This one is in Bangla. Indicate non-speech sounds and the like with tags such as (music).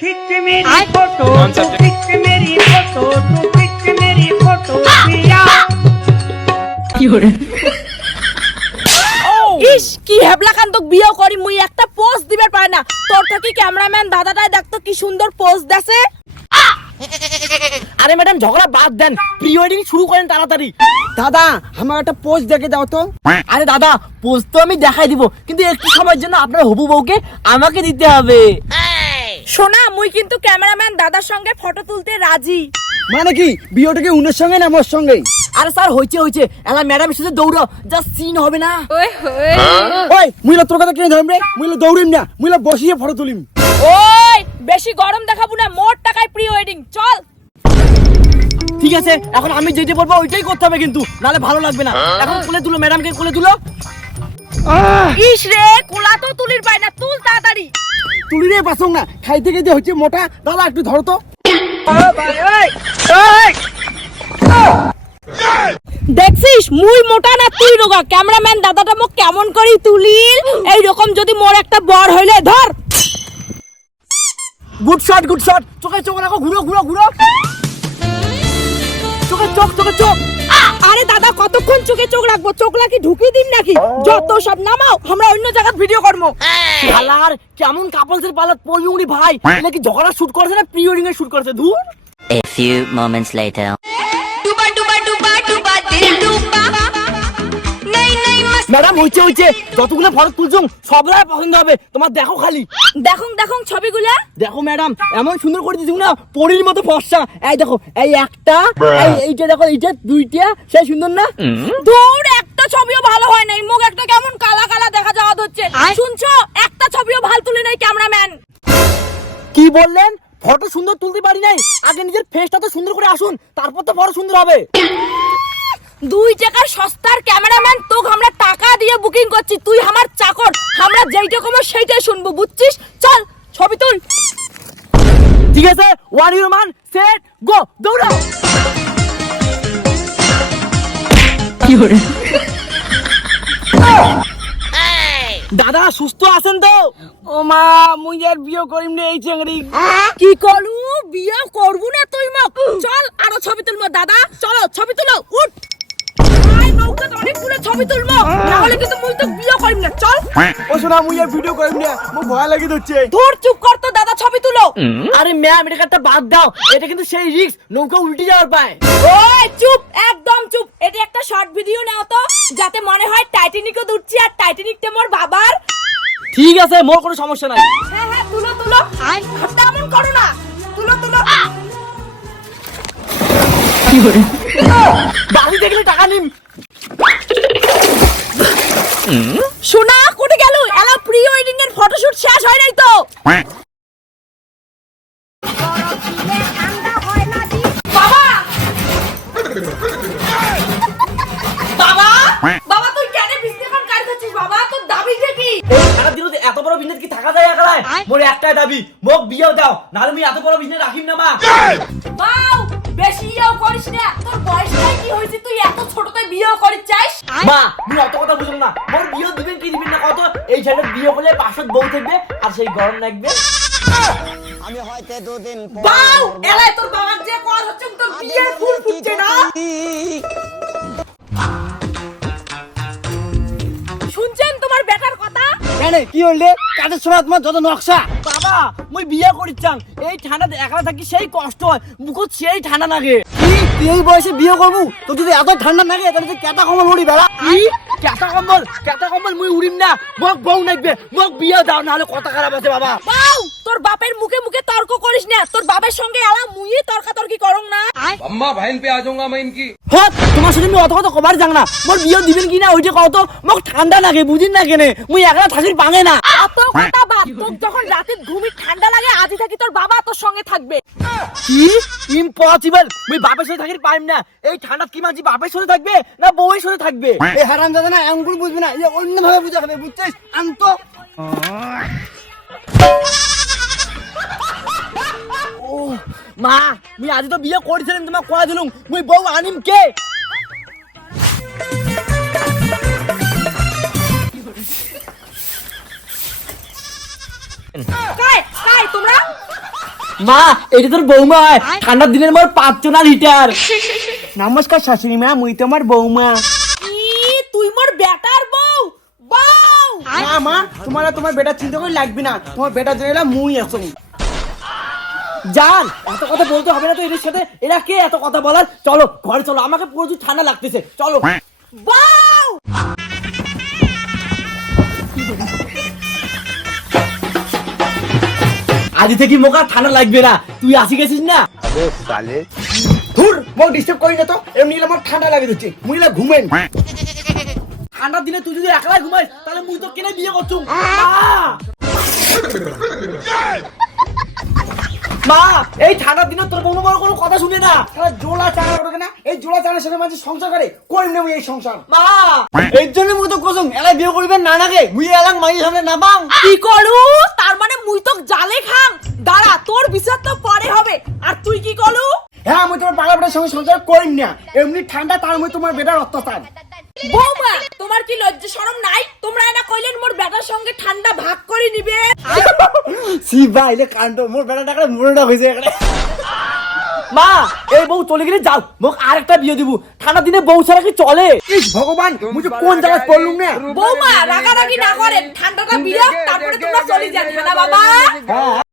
खिंच मेरी फोटो तू खिंच मेरी फोटो तू खिंच मेरी फोटो पिया ইস কি হেবলাকান্ত বিয়ে করি মুই একটা পোজ দিবার পারে না তোর থেকে ক্যামেরাম্যান দাদাটাই দেখতো কি সুন্দর পোজ দেছে আরে ম্যাডাম ঝগড়া বাদ দেন প্রি ওয়েডিং শুরু করেন তাড়াতাড়ি দাদা আমার একটা পোস্ট দেখে দাও তো আরে দাদা পোস্ট তো আমি দেখাই দিব কিন্তু একটু সময়ের জন্য আপনার হবু বউকে আমাকে দিতে হবে শোনা মুই কিন্তু ক্যামেরাম্যান দাদার সঙ্গে ফটো তুলতে রাজি। মানে কি? বিয়েটা কি উনের সঙ্গে না আমার সঙ্গে? আরে স্যার হইছে হইছে। এলা ম্যাডাম সাথে দৌড়ো। যা সিন হবে না। ওই মুইলা তোর কথা কেন ধরম রে? মুইলা দৌড়িম না। মুইলা বসিয়ে ফটো তুলিম। ওই বেশি গরম দেখাবো না। মোট টাকায় প্রি ওয়েডিং চল। ঠিক আছে এখন আমি যেটা বলব ওইটাই করতে হবে কিন্তু। নালে ভালো লাগবে না। এখন কোলে তুলো ম্যাডামকে কোলে তুলো। ইস রে কোলা তো তুলির পায় না তুল তাড়াতাড়ি। তুলি রে পাসং না খাইতে খাইতে হচ্ছে মোটা দাদা একটু ধরো তো। দেখছিস মুই মোটা না তুই রোগা? ক্যামেরাম্যান দাদাটা মোক কেমন করি তুলিল? এই রকম যদি মোর একটা বর হইলে ধর। গুড শট গুড শট চোখে চোখ রাখো ঘুরো ঘুরো ঘুরো। চোখে চোখ চোখে চোখ। আরে দাদা কতক্ষণ চোখে চোখ রাখব? চোখ কি ঢুকিয়ে দিন নাকি? যত সব নামাও আমরা অন্য জায়গায় ভিডিও করব। শালার কেমন কাপলসের পালাত পড়বি ভাই? নাকি ঝগড়া শুট করছে না প্রি ওয়েডিং এ শুট করছে? ধুর। A few moments later. ডুবা ডুবা ডুবা ডুবা দিল ডুবা। ম্যাডাম হইছে হইছে। যতগুলো ফটো তুলছো সবরাই পছন্দ হবে। তোমার দেখো খালি। দেখুন দেখুন ছবিগুলা। দেখো ম্যাডাম এমন সুন্দর করে দিয়েছি না? পরীর মতো ফর্সা। এই দেখো এই একটা এই এইটা দেখো এইটা দুইটা সেই সুন্দর না? দূর একটা ছবিও ভালো হয় নাই। মুখ একটা কেমন কালা কালা দেখা যাওয়া হচ্ছে শুনছো? একটা ছবিও ভালো তুলে নাই ক্যামেরাম্যান। কি বললেন? ফটো সুন্দর তুলতে পারি নাই। আগে নিজের ফেসটা তো সুন্দর করে আসুন তারপর তো ফটো সুন্দর হবে। দুই টাকার সস্তার ক্যামেরাম্যান তোকে আমরা টাকা দিয়ে বুকিং করছি তুই আমার চাকর আমরা যেইটা কমো সেইটাই শুনব বুঝছিস? চল ছবি তুল। ঠিক আছে ওয়ান ইউর মান সেট গো দৌড়াও। দাদা সুস্থ আছেন তো? ও মা মুই আর বিয়ে করিম রে এই চেংড়ি। কি করু বিয়ে করব না তুই মক চল আরও ছবি তুলবো দাদা। চলো ছবি তুলো উঠ। নৌকা তো অনেকগুলো ছবি তুলবো। না হলে কিন্তু মুই তো বিয়ে করিম না। চল। ও শোনা মুই আর ভিডিও করিম না মো ভয় লাগি ধরছে ধুর চুপ কর তো দাদা ছবি তুলো। আরে ম্যাম এটা একটা বাদ দাও। এটা কিন্তু সেই রিস্ক নৌকা উল্টে যাওয়ার পায়। ওই চুপ একদম চুপ। এটা একটা শর্ট ভিডিও নাও তো যাতে মনে হয় টাইটানিকও দুটছি আর টাইটানিকটা মোর বাবার। ঠিক আছে মোর কোনো সমস্যা নাই। হ্যাঁ হ্যাঁ তুলো তুলো। আয়। তেমন করো না। তুলো তুলো। বাড়ি দেখলে টাকা নিন শোনা কোটে গেল? এলা প্রি ওয়েডিং এর ফটোশুট শেষ হয় নাই তো? বাবা! বাবা! বাবা তুই কেন কোন কাজ করছিস? বাবা তোর দাবিটা কি? সারা দিন এত বড় বিজনেস কি থাকা যায় একলায় মোর একটাই দাবি মোক বিয়েও দাও নাহলে আমি এত বড় বিজনেস রাখিম না মা। বাউ! বেশি ইয়েও করিস না। তোর বয়সটা কি হয়েছে? তুই এত ছোটতে বিয়েও করিস চাইস? মা তুমি অত কথা বুঝলো না। মোর বিয়ে দিবেন কি দিবেন না কত? এই ছেলে বিয়ে করলে পাঁচশো বউ থাকবে আর সেই গরম লাগবে। বাউ এলাই তোর বাবার যে কাজ হচ্ছে তোর বিয়ের ফুল ফুটছে না। শুনছেন তোমার বেটার কথা? কেন কি হইলে কাজের সময় তোমার যত নকশা? বাবা মই বিয়া এই থাকি সেই কষ্ট হয়। মুখত সেই ঠান্ডা লাগে কি? এই বয়সে তো যদি এত তাহলে তুই কেতা কমল উড়ি বেড়া কম্বল? কম্বল না। মোক মোক বিয়া দাও কথা খারাপ আছে বাবা। তোর বাপের মুখে মুখে তর্ক করিস না। তোর সঙ্গে আলা মুই তর্কাতর্কি করং না। আম্মা ভাইন পে আজঙ্গা তোমার সাথে অত কথা কবার যাং না। মোর বিয়া দিবেন কি না ওইটা তো। মোক ঠান্ডা লাগে বুঝিন না কেনে। মুই একলা থাকির পাঙে না। অত কথা বাপ তোক যখন রাতে ঘুম থাকবে। কি? ইম্পসিবল মুই বাপের সাথে থাকির পাইম না। এই ঠান্ডা কি মাঝি বাপের সাথে থাকবে না বউয়ের সাথে থাকবে? এই হারাম দাদা না এমন বুঝবে না এ অন্য ভাবে বুঝা হবে বুঝছিস? আন্ত। মা মুই আজ তো বিয়ে করেছিলেন তোমার কয়া দিলুম? মুই বউ আনিম কে? মা এটা তোর বৌমা। হয় ঠান্ডার দিনের মোর পাঁচশো না লিটার। (laughs) নমস্কার শাশুড়ি মা মুই তোমার বৌমা। তুই মোর বেটার বউ? বউ! না মা তোমার আর তোমার বেটা চিন্তা করে লাগবে না। তোমার বেটা জেনে মুই আছো। জান এত কথা বলতে হবে না তো এদের সাথে। এরা কে এত কথা বলার? চলো ঘরে চলো আমাকে প্রচুর ঠান্ডা লাগতেছে। চলো। বউ! আজ থেকে মোকা ঠান্ডা লাগবে না। তুই আসি গেছিস না? ধুর মো ডিস্টার্ব করি না তো এমনি আমার ঠান্ডা লাগে দিচ্ছে মুই ঘুমেন। ঠান্ডার দিনে তুই যদি একলা ঘুমাইস তাহলে মুই তো কেনে বিয়ে করছু মা! এই ঠান্ডার দিনে তোর বৌমা কোনো কথা শুনে না। শালা জোলা চানা করে না। এই জোলা চানার সাথে মাঝে সংসার করে। কই নেব এই সংসার? মা! এর জন্য মুই তো কসম এলা বিয়ে করবেন না নাকে। মুই এলাং মাইয়ের সামনে না কি করু? তার মানে মুই তো জালে খাং। দাঁড়া তোর বিচার তো পরে হবে। আর তুই কি করু হ্যাঁ আমি তোমার বাবা বেটার সঙ্গে সংসার করি না। এমনি ঠান্ডা তার মধ্যে তোমার বেটার অত্যাচার বৌমা তোমার কি লজ্জা শরম নাই? তোমরা এটা কইলেন মোর বেটার সঙ্গে ঠান্ডা ভাগ করে নিবে। (laughs) সি ভাই এলে কাণ্ড। মোর বেটা টাকা মরোটা হয়েছে এখানে মা এই বউ চলে গেলে যাও। মোক আরেকটা বিয়ে দিব। ঠান্ডা দিনে বউ ছাড়া কি চলে? ইস ভগবান মুঝে কোন জায়গায় পড়লুম না? বৌমা রাগারাগি না করেন। ঠান্ডাটা বিরাট তারপরে তোমরা চলে যাবে না বাবা। হ্যাঁ।